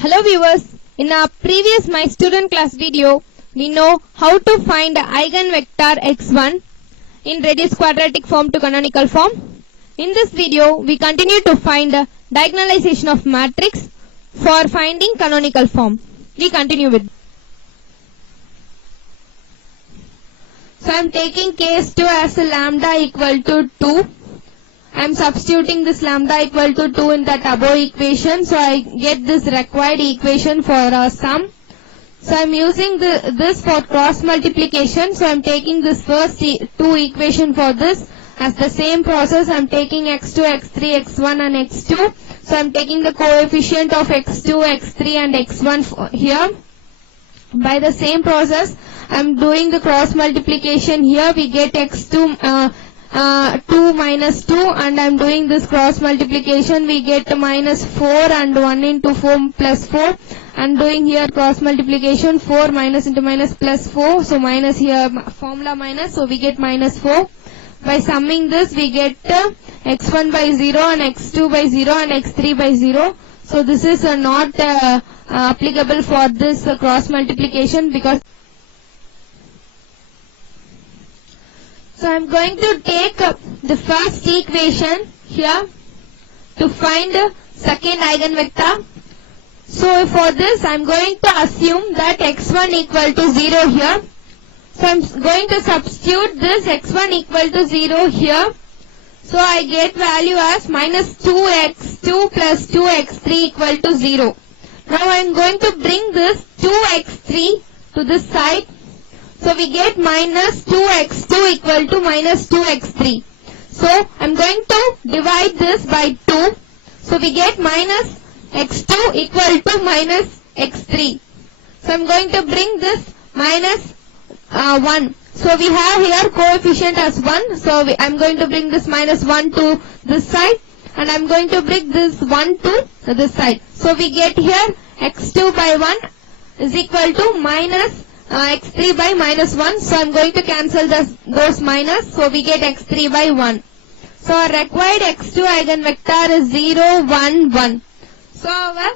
Hello viewers, in our previous My Student Class video, we know how to find the eigenvector x1 in reduced quadratic form to canonical form. In this video, we continue to find the diagonalization of matrix for finding canonical form. We continue with. So I am taking case 2 as a lambda equal to 2. I am substituting this lambda equal to 2 in that above equation. So I get this required equation for our sum. So I am using this for cross multiplication. So I am taking this first two equation for this. As the same process, I am taking x2, x3, x1 and x2. So I am taking the coefficient of x2, x3 and x1 here. By the same process, I am doing the cross multiplication here. We get x2 2 minus 2, and I am doing this cross multiplication. We get minus 4 and 1 into 4 plus 4. And doing here cross multiplication, 4 minus into minus plus 4. So minus here, formula minus, so we get minus 4. By summing this, we get x1 by 0 and x2 by 0 and x3 by 0. So this is not applicable for this cross multiplication because. So I am going to take the first equation here to find the second eigenvector. So for this I am going to assume that x1 equal to 0 here. So I am going to substitute this x1 equal to 0 here. So I get value as minus 2x2 plus 2x3 equal to 0. Now I am going to bring this 2x3 to this side. So we get minus 2x2 equal to minus 2x3. So I am going to divide this by 2. So we get minus x2 equal to minus x3. So I am going to bring this minus 1. So we have here coefficient as 1. So I am going to bring this minus 1 to this side. And I am going to bring this 1 to this side. So we get here x2 by 1 is equal to minus x3 by minus 1. So I am going to cancel those minus. So we get x3 by 1. So our required x2 eigenvector is 0, 1, 1. So our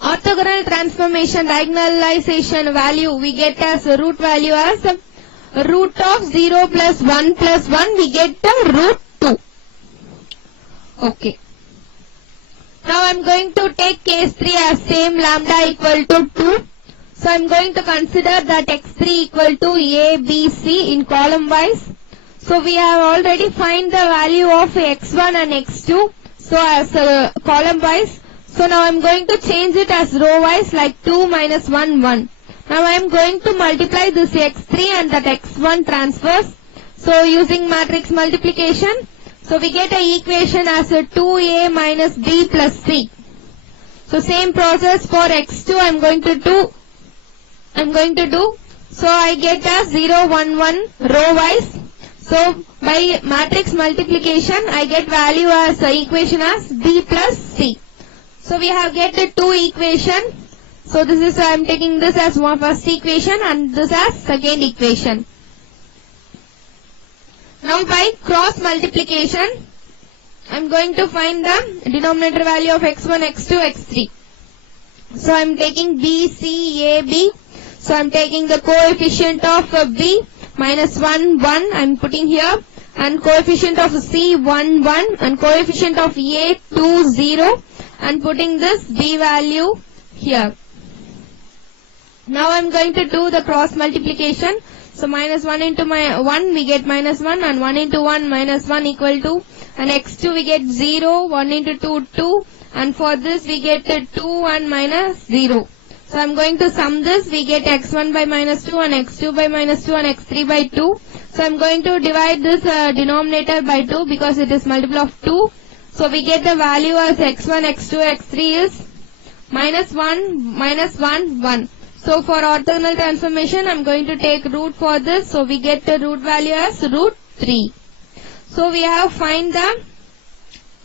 orthogonal transformation diagonalization value we get as a root value as root of 0 plus 1 plus 1. We get the root 2. Okay. Now I am going to take case 3 as same lambda equal to 2. So I am going to consider that x3 equal to a, b, c in column wise. So we have already find the value of x1 and x2. So as column wise. So now I am going to change it as row wise like 2 minus 1, 1. Now I am going to multiply this x3 and that x1 transfers. So using matrix multiplication. So we get an equation as a 2a minus b plus c. So same process for x2 I am going to do. So I get as 0, 1, 1 row wise. So by matrix multiplication I get value as equation as b plus c. So we have get the two equation. So this is I am taking this as one first equation and this as second equation. Now by cross multiplication I am going to find the denominator value of x1, x2, x3. So I am taking b, c, a, b. So I am taking the coefficient of b minus 1, 1 I am putting here, and coefficient of c 1, 1 and coefficient of a 2, 0 and putting this b value here. Now I am going to do the cross multiplication. So minus 1 into 1 we get minus 1 and 1 into 1 minus 1 equal to, and x2 we get 0, 1 into 2, 2 and for this we get 2 and minus 0. So I am going to sum this. We get x1 by minus 2 and x2 by minus 2 and x3 by 2. So I am going to divide this denominator by 2 because it is multiple of 2. So we get the value as x1, x2, x3 is minus 1, 1. So for orthogonal transformation I am going to take root for this. So we get the root value as root 3. So we have find the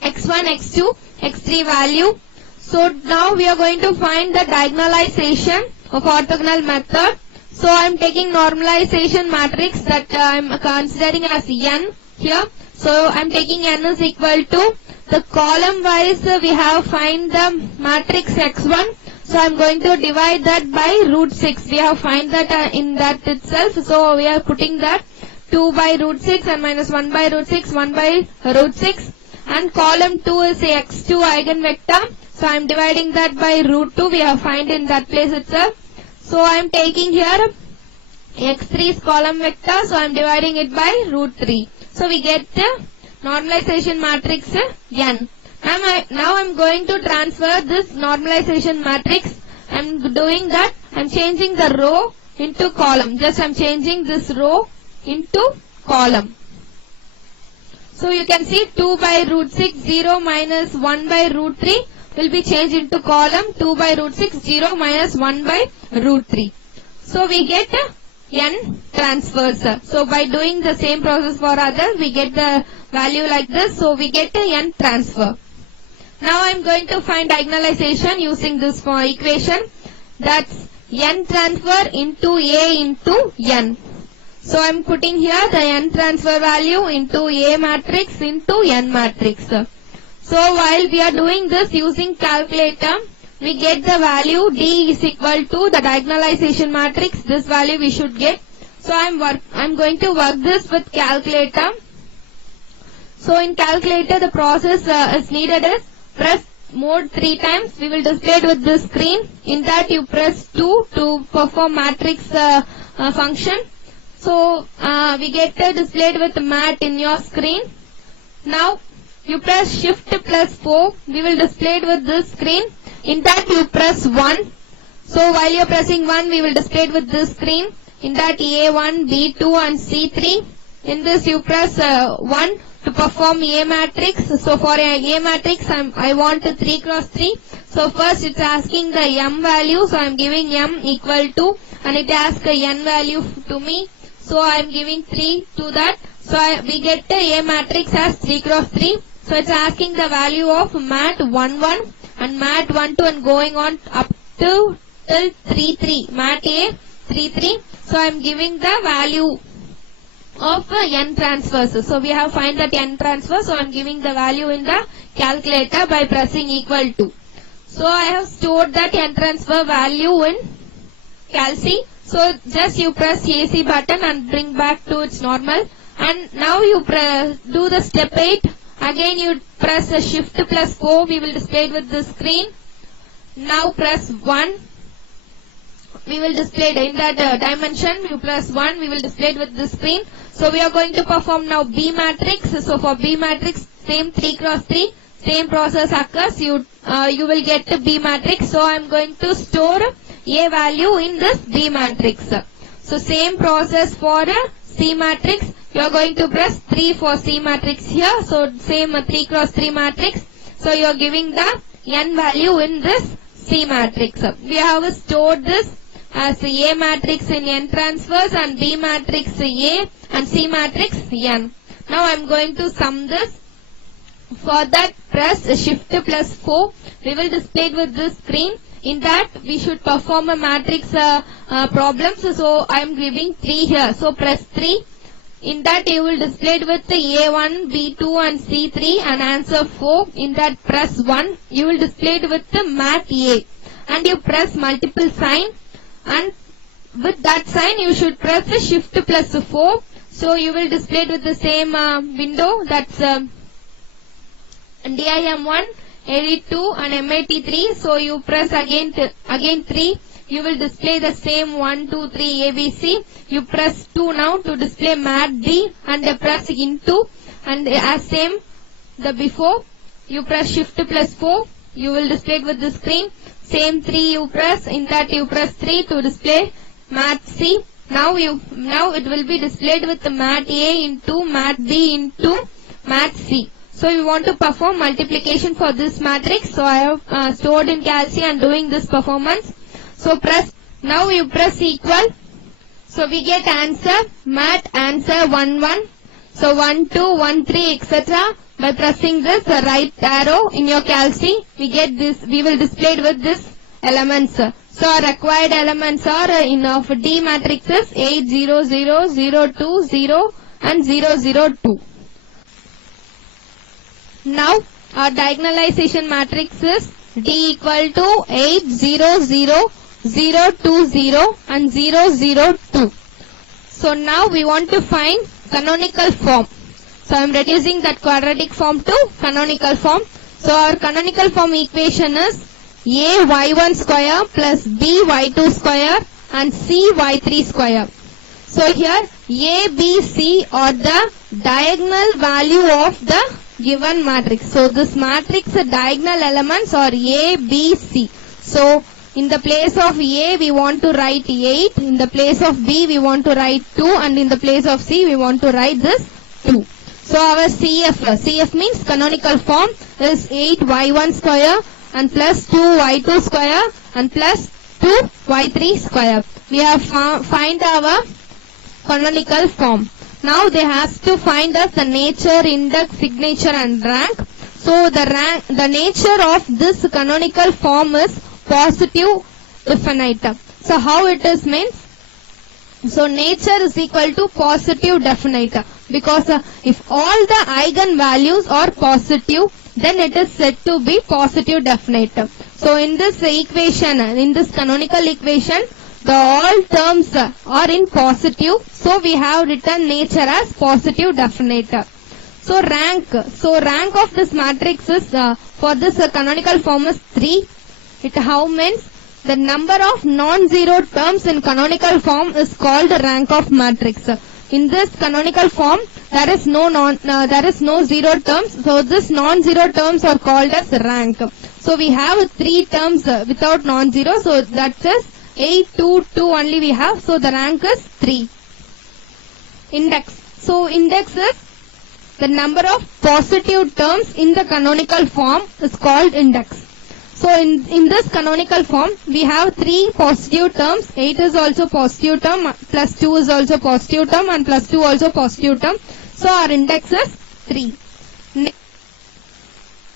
x1, x2, x3 value. So now we are going to find the diagonalization of orthogonal method. So I am taking normalization matrix that I am considering as n here. So I am taking n is equal to the column wise we have find the matrix x1. So I'm going to divide that by root 6. We have find that in that itself. So we are putting that 2 by root 6 and minus 1 by root 6, 1 by root 6. And column 2 is a x2 eigenvector. So I'm dividing that by root 2. We have find in that place itself. So I'm taking here x3 is column vector. So I'm dividing it by root 3. So we get the normalization matrix n. Now I'm going to transfer this normalization matrix. I'm doing that. I'm changing the row into column. Just I'm changing this row into column. So you can see 2 by root 6, 0 minus 1 by root 3 will be changed into column 2 by root 6, 0 minus 1 by root 3. So we get n transfers. So by doing the same process for others, we get the value like this. So we get n transfer. Now I'm going to find diagonalization using this equation. That's n transfer into A into n. So I'm putting here the n transfer value into A matrix into n matrix. So while we are doing this using calculator, we get the value D is equal to the diagonalization matrix. This value we should get. So I'm going to work this with calculator. So in calculator the process is needed is press mode 3 times. We will display it with this screen. In that you press 2 to perform matrix function. So we get displayed with mat in your screen. Now you press shift plus 4. We will display it with this screen. In that you press 1. So while you are pressing 1, we will display it with this screen. In that A1, B2 and C3. In this you press 1 to perform A matrix. So for A matrix I want 3 cross 3. So first it's asking the m value. So I'm giving m equal to, and it asks a n value to me. So I'm giving 3 to that. So we get A matrix as 3 cross 3. So it's asking the value of mat 1 1 and mat 1 2 and going on up to till 3 3. Mat A 3 3. So I'm giving the value of n transfers. So we have find that n transfer. So I'm giving the value in the calculator by pressing equal to. So I have stored that n transfer value in Calc. So just you press AC button and bring back to its normal. And now you do the step 8. Again you press a shift plus 4. We will display it with the screen. Now press 1. We will display it in that dimension. You press 1. We will display it with the screen. So we are going to perform now B matrix. So for B matrix, same 3 cross 3. Same process occurs. You will get the B matrix. So I am going to store A value in this B matrix. So same process for C matrix. You are going to press 3 for C matrix here. So same 3 cross 3 matrix. So you are giving the n value in this C matrix. We have stored this as A matrix in n transfers and B matrix A and C matrix n. Now I am going to sum this. For that press shift plus 4. We will display it with this screen. In that we should perform a matrix problems. So I am giving 3 here. So press 3. In that you will display it with the A1, B2 and C3 and answer 4. In that press 1. You will display it with the mat A. And you press multiple sign. And with that sign you should press the shift plus 4. So you will display it with the same window. That's DIM1, AD2 and MAT3. So you press again 3. You will display the same 1, 2, 3 ABC. You press 2 now to display mat B and press into, and as same the before. You press shift plus 4. You will display it with the screen. Same 3 you press. In that you press 3 to display mat C. Now it will be displayed with the mat A into mat B into mat C. So we want to perform multiplication for this matrix. So I have stored in Calc and doing this performance. So now you press equal. So we get answer, mat answer 1 1. So 1 2, 1 3 etc. By pressing this right arrow in your Calc, we get this. We will display it with this elements. So our required elements are in of D matrices 8 0 0 0 2 0 and 0 0 2. Now our diagonalization matrix is D equal to 8, 0, 0, 0, 2, 0 and 0, 0, 2. So now we want to find canonical form. So I am reducing that quadratic form to canonical form. So our canonical form equation is A y1 square plus B y2 square and C y3 square. So here A, B, C are the diagonal value of the given matrix. So this matrix diagonal elements are A, B, C. So in the place of A we want to write 8, in the place of B we want to write 2 and in the place of C we want to write this 2. So our CF means canonical form is 8y1 square and plus 2y2 square and plus 2y3 square. We have find our canonical form. Now they have to find us the nature, index, signature and rank. So the nature of this canonical form is positive definite. So how it is means? So nature is equal to positive definite, because if all the eigenvalues are positive, then it is said to be positive definite. So in this equation, in this canonical equation, the all terms are in positive, so we have written nature as positive definite. So rank of this matrix is for this canonical form is 3. It how means the number of non-zero terms in canonical form is called rank of matrix. In this canonical form there is no zero terms, so this non-zero terms are called as rank. So we have 3 terms without non-zero, so that is 8, 2, 2 only we have, so the rank is 3. Index. So index is the number of positive terms in the canonical form is called index. So in this canonical form we have 3 positive terms. 8 is also positive term, plus 2 is also positive term and plus 2 also positive term. So our index is 3.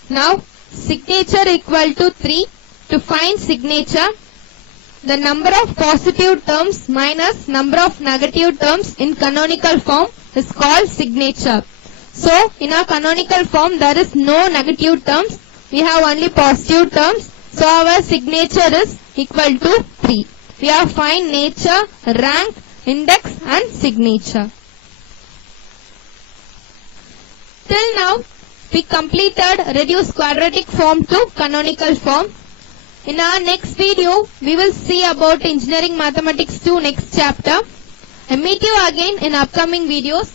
Now signature equal to 3. To find signature, the number of positive terms minus number of negative terms in canonical form is called signature. So in our canonical form there is no negative terms, we have only positive terms, so our signature is equal to 3. We have find nature, rank, index and signature. Till now we completed reduced quadratic form to canonical form. In our next video, we will see about Engineering Mathematics 2 next chapter. I meet you again in upcoming videos.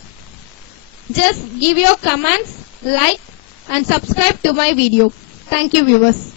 Just give your comments, like and subscribe to my video. Thank you viewers.